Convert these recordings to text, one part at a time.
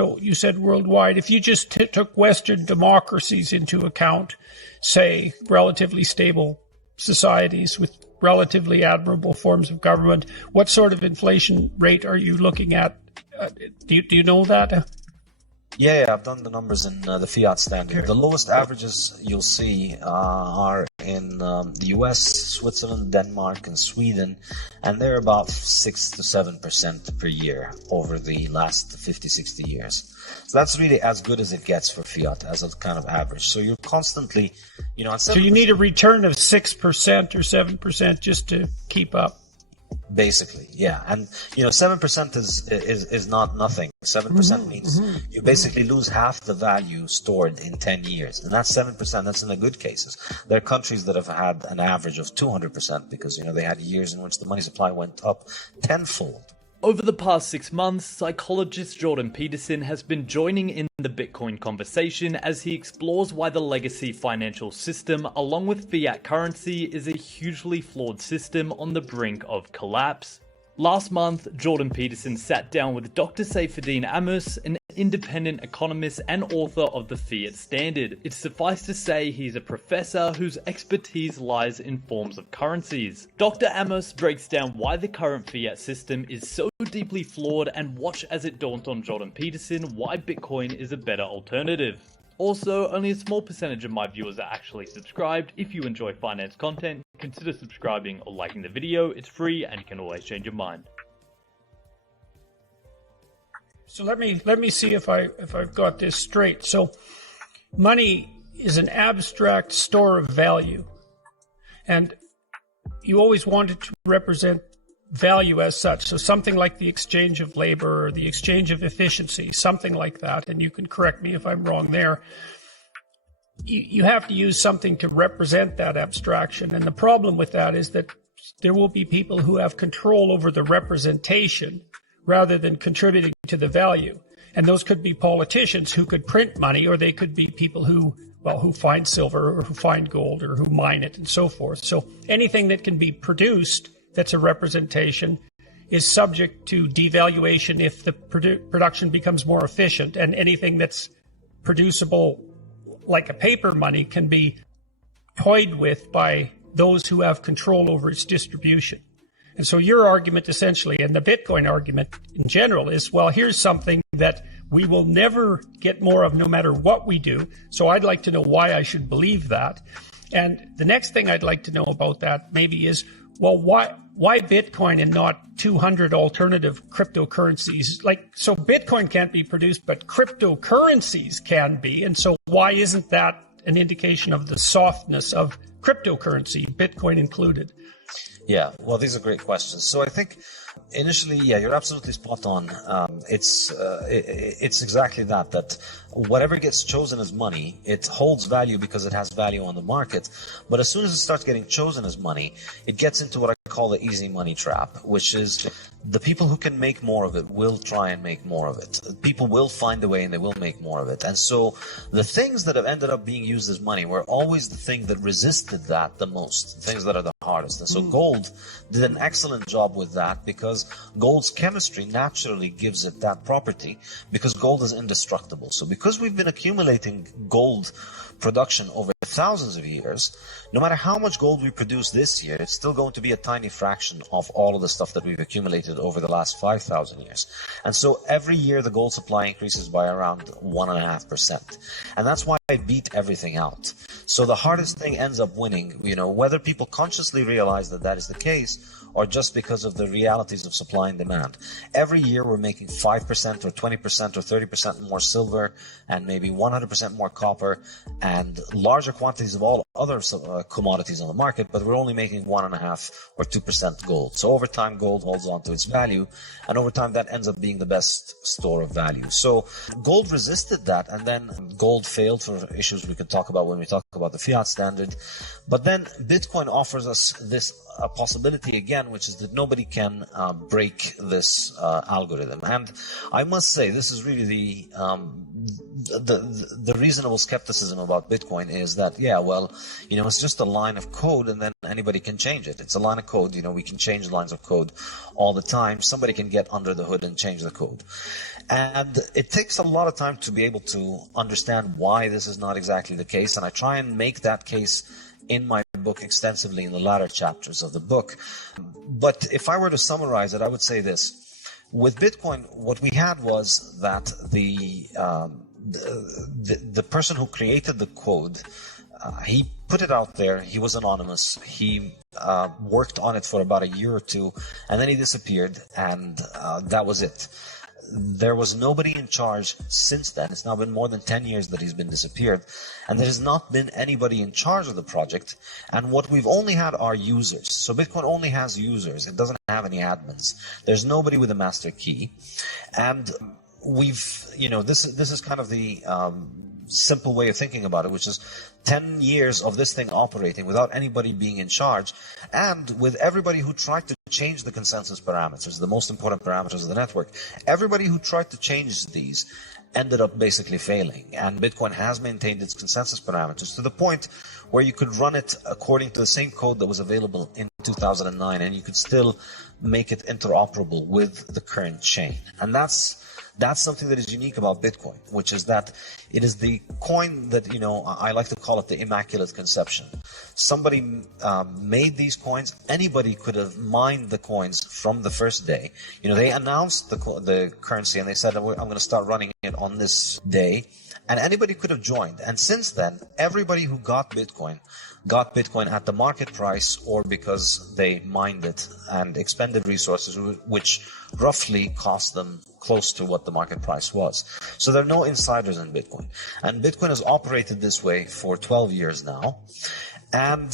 So you said worldwide. If you just took Western democracies into account, say relatively stable societies with relatively admirable forms of government, what sort of inflation rate are you looking at? Do you know that? Yeah, I've done the numbers in the fiat standard. Okay. The lowest averages you'll see are in the US, Switzerland, Denmark, and Sweden, and they're about 6 to 7% per year over the last 50, 60 years. So that's really as good as it gets for fiat as a kind of average. So you're constantly, so you need a return of 6% or 7% just to keep up. Basically, yeah, and 7% is not nothing. 7% means you basically lose half the value stored in 10 years, and that's 7%. That's in the good cases. There are countries that have had an average of 200% because they had years in which the money supply went up tenfold. Over the past 6 months, psychologist Jordan Peterson has been joining in the Bitcoin conversation as he explores why the legacy financial system, along with fiat currency, is a hugely flawed system on the brink of collapse. Last month, Jordan Peterson sat down with Dr. Saifedean Ammous, an independent economist and author of the Fiat Standard. It's suffice to say he's a professor whose expertise lies in forms of currencies. Dr. Ammous breaks down why the current fiat system is so deeply flawed, and watch as it dawns on Jordan Peterson why Bitcoin is a better alternative. Also, only a small percentage of my viewers are actually subscribed. If you enjoy finance content, consider subscribing or liking the video. It's free and you can always change your mind. So let me see if I've got this straight. So money is an abstract store of value, and you always wanted to represent value as such. So something like the exchange of labor or the exchange of efficiency, something like that, and you can correct me if I'm wrong there. You have to use something to represent that abstraction. And the problem with that is that there will be people who have control over the representation rather than contributing to the value. And those could be politicians who could print money, or they could be people who find silver or who find gold or who mine it and so forth. So anything that can be produced that's a representation is subject to devaluation if the production becomes more efficient, and anything that's producible like a paper money can be toyed with by those who have control over its distribution. And so your argument essentially, and the Bitcoin argument in general, is, well, here's something that we will never get more of no matter what we do, so I'd like to know why I should believe that. And the next thing I'd like to know about that maybe is, well, why Bitcoin and not 200 alternative cryptocurrencies? So Bitcoin can't be produced, but cryptocurrencies can be. And so why isn't that an indication of the softness of cryptocurrency, Bitcoin included? Yeah, well, these are great questions. So I think initially, yeah, you're absolutely spot on. It's exactly that whatever gets chosen as money, it holds value because it has value on the market. But as soon as it starts getting chosen as money, it gets into what I call the easy money trap, which is the people who can make more of it will try and make more of it. People will find a way and they will make more of it. And so the things that have ended up being used as money were always the thing that resisted that the most, the things that are the hardest. And so gold did an excellent job with that, because gold's chemistry naturally gives it that property, because gold is indestructible. So because we've been accumulating gold production over thousands of years, no matter how much gold we produce this year, it's still going to be a tiny fraction of all of the stuff that we've accumulated over the last 5,000 years. And so every year the gold supply increases by around 1.5%. And that's why I beat everything out. So the hardest thing ends up winning, whether people consciously realize that that is the case, or just because of the realities of supply and demand. Every year we're making 5% or 20% or 30% more silver, and maybe 100% more copper, and larger quantities of all other commodities on the market, but we're only making 1.5 or 2% gold. So over time, gold holds on to its value, and over time that ends up being the best store of value. So gold resisted that, and then gold failed for issues we can talk about when we talk about the fiat standard. But then Bitcoin offers us this possibility again, which is that nobody can break this algorithm. And I must say, this is really the reasonable skepticism about Bitcoin is that, yeah, well, it's just a line of code, and then anybody can change it. It's a line of code. We can change lines of code all the time. Somebody can get under the hood and change the code. And it takes a lot of time to be able to understand why this is not exactly the case. And I try and make that case in my book extensively in the latter chapters of the book. But if I were to summarize it, I would say this. With Bitcoin, what we had was that the person who created the code, he put it out there. He was anonymous. He worked on it for about a year or two, and then he disappeared, and that was it. There was nobody in charge since then. It's now been more than 10 years that he's been disappeared, and there has not been anybody in charge of the project. And what we've only had are users. So Bitcoin only has users. It doesn't have any admins. There's nobody with a master key. And we've, this is kind of the simple way of thinking about it, which is 10 years of this thing operating without anybody being in charge, and with everybody who tried to change the consensus parameters, the most important parameters of the network. Everybody who tried to change these ended up basically failing, and Bitcoin has maintained its consensus parameters to the point where you could run it according to the same code that was available in 2009, and you could still make it interoperable with the current chain. And that's something that is unique about Bitcoin, which is that it is the coin that, I like to call it the Immaculate Conception. Somebody made these coins. Anybody could have mined the coins from the first day. They announced the currency and they said, I'm going to start running it on this day. And anybody could have joined. And since then, everybody who got Bitcoin at the market price, or because they mined it and expended resources, which roughly cost them close to what the market price was. So there are no insiders in Bitcoin. And Bitcoin has operated this way for 12 years now. And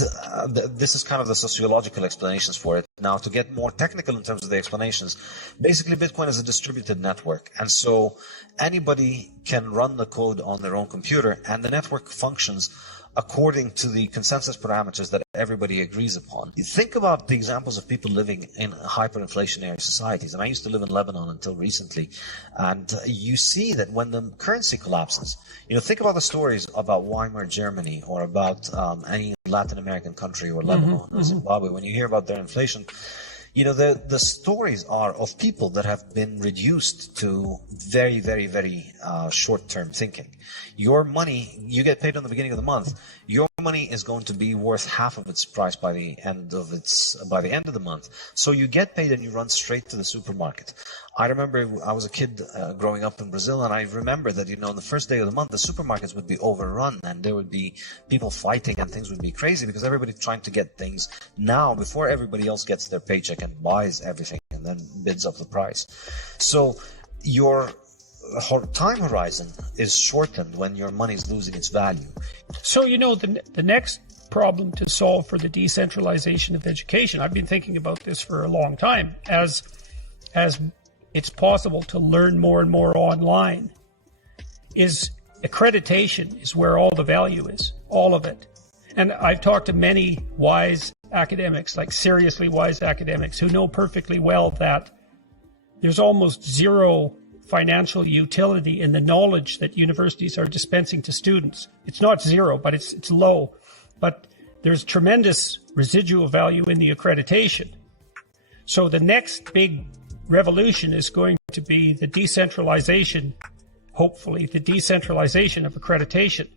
this is kind of the sociological explanations for it. Now, to get more technical in terms of the explanations, basically Bitcoin is a distributed network. And so anybody can run the code on their own computer, and the network functions according to the consensus parameters that everybody agrees upon. You think about the examples of people living in hyperinflationary societies, and I used to live in Lebanon until recently, and you see that when the currency collapses, think about the stories about Weimar Germany, or about any Latin American country, or Lebanon or Zimbabwe. When you hear about their inflation, the stories are of people that have been reduced to very, very, very short-term thinking. Your money, you get paid on the beginning of the month. Your money is going to be worth half of its price by the end of the month. So you get paid and you run straight to the supermarket. I remember I was a kid growing up in Brazil, and I remember that, on the first day of the month, the supermarkets would be overrun, and there would be people fighting, and things would be crazy because everybody's trying to get things now before everybody else gets their paycheck and buys everything and then bids up the price. So your time horizon is shortened when your money is losing its value. So, the next problem to solve for the decentralization of education, I've been thinking about this for a long time, as it's possible to learn more and more online, is accreditation is where all the value is, all of it. And I've talked to many wise academics, like seriously wise academics, who know perfectly well that there's almost zero financial utility in the knowledge that universities are dispensing to students. It's not zero, but it's low. But there's tremendous residual value in the accreditation. So the next big revolution is going to be the decentralization, hopefully the decentralization of accreditation,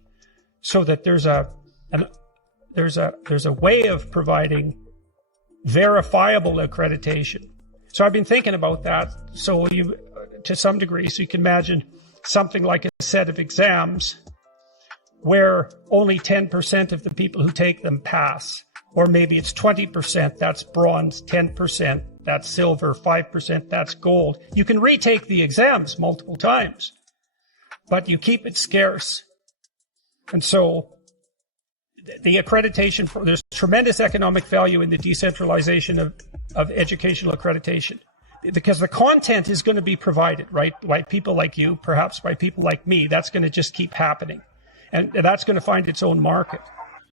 so that there's a way of providing verifiable accreditation. So I've been thinking about that. So to some degree, so you can imagine something like a set of exams where only 10% of the people who take them pass, or maybe it's 20%, that's bronze, 10%, that's silver, 5%, that's gold. You can retake the exams multiple times, but you keep it scarce. And so the accreditation, there's tremendous economic value in the decentralization of educational accreditation, because the content is going to be provided, right, by people like you, perhaps by people like me. That's going to just keep happening. And that's going to find its own market.